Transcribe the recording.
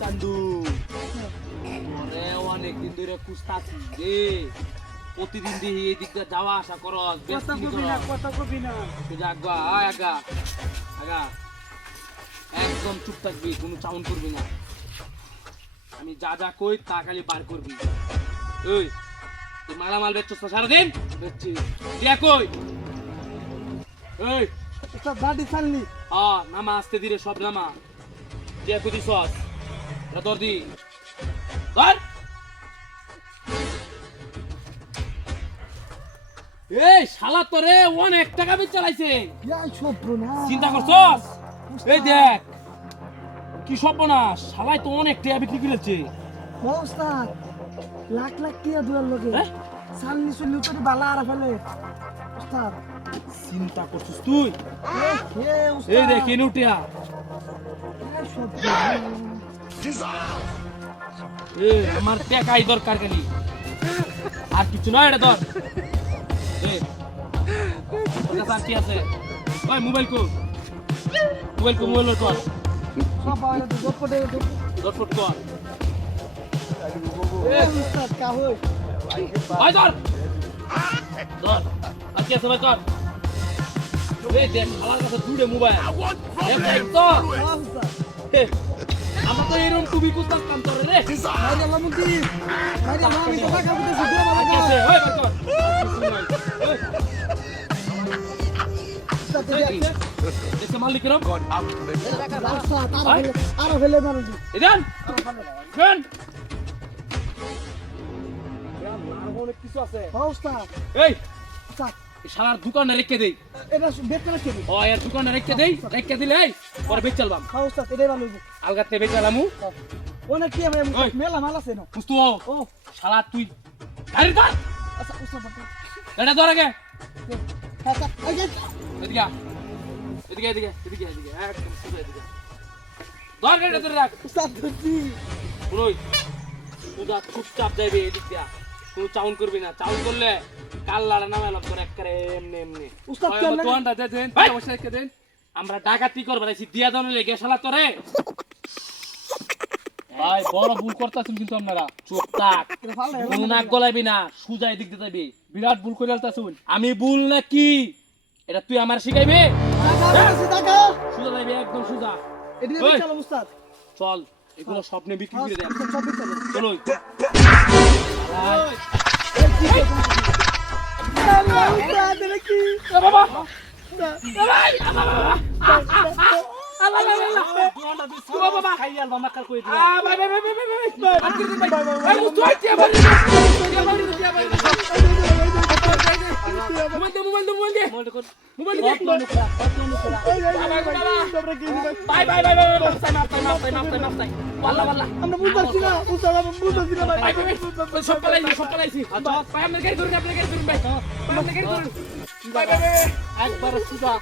চান্দু ওরে অনেকদিন ধরে খুঁজতাছি রে, প্রতিদিন দেখি এই দিকটা যাওয়া আসা করস, কথা কবি না তুই আগা আগা আগা একদম চুপ থাকবি, কোনো চাউন করবি না। আমি যা যা কই তা খালি বার করবি। ওই তুই মালামাল বেচছস তো সারাদিন? বেচছি। দিয়া কই? ওই সব দাদি চালনি নামা আস্তে ধীরে, সব নামা। দিয়া কই দিছস? এটা ধর দি, ধর। এই শালা তোরে অনেক টাকা বেচ চালাইছে, চিন্তা করছস? এই দেখ কি সর্বনাশ, শালাই তো অনেক টাকা বিক্রি করেছে। ওস্তাদ লাখ লাখ টিয়া দুয়ার লগে চালনি চলি করে বালা আর ফেলে ওস্তাদ। চিন্তা করছিস তুই? ওস্তাদ এই দেখ এনে উঠিয়া আমার টাকাই দরকার খালি, আর কিছু নয়। এটা ধর, কি আছে? ওই মোবাইল কো, মোবাইল কর, সব বাইরে দপটে দরফট কর। ওস্তাদ কা হই ভাই ধর ধর, আর কি আছে ভাই কর। এই দেখ আমার কাছে দুটো মোবাইল, দেখ তো আমরা তো এরকম খুবই কুস্তান কাম করে রে। বাইরে লামুতি বাইরে লামি তো টাকা দিতেছি দে বাবা কি আছে? ওই ভাই কর। দেখে মালিক কিরম আর ফেলে মারো এদান শুন, অনেক কিছু আছে ওস্তাদ। এই ওস্তাদ শালার দোকানে রেখে দেই, এটা বেচতে রাখতে ও এর দোকানে রেখে দেই, রেখে দিলে এই পরে বেচ চালবাম। ওস্তাদ এটাই ভালো আলগাতে বেচ চালামু। অনেক কি আমি মেলা মাল আছে না বুঝতো ও শালা তুই গাড়ি ধর। আচ্ছা ওস্তাদ এটা ধর আগে, আচ্ছা আগে এদিকে আ। এদিকে এদিকে এদিকে এদিকে একদম সোজা এদিকে ধর, গাড়িটা ধরে রাখ। ওস্তাদ ধরছি পুরোই সুদা চুপচাপ যাইবে এদিক দিয়া, কোনো চাউন করবি না। চাউন করলে কাল্লাড়া নামে লাভ করে একবারে এমনি এমনি। উস্তাদ ওই কেন আমার দোকানটা দে দেন, পয়সা রেখে দেন। আমরা ডাকাতি করব না, দিয়া দাও লেগে শালা তোরে। ভাই বড় ভুল করতাছেন কিন্তু আপনারা, চুপ থাক, কোনো নাক গলাইবি না, সুজা এদিক দিয়ে যাবি। বিরাট ভুল করে আলতাছুন। আমি ভুল না কি এটা তুই আমার শিখাইবি? টাকা সুজা যাইবি, একদম সুজা। এদিকে ওই, চলো উস্তাদ চল এগুলো স্বপ্নে বিক্রি করে দে। সব চলো চলো উস্তাদ এটা কি বাবা আমরা বুঝতেছি না উস্তাদ আমরা বুঝতেছি না ভাই সব পালাইছি আপনার গাড়ি ধরুন, আপনার গাড়ি ধরুন ভাই, আপনার গাড়ি ধরুন একবার সুজা।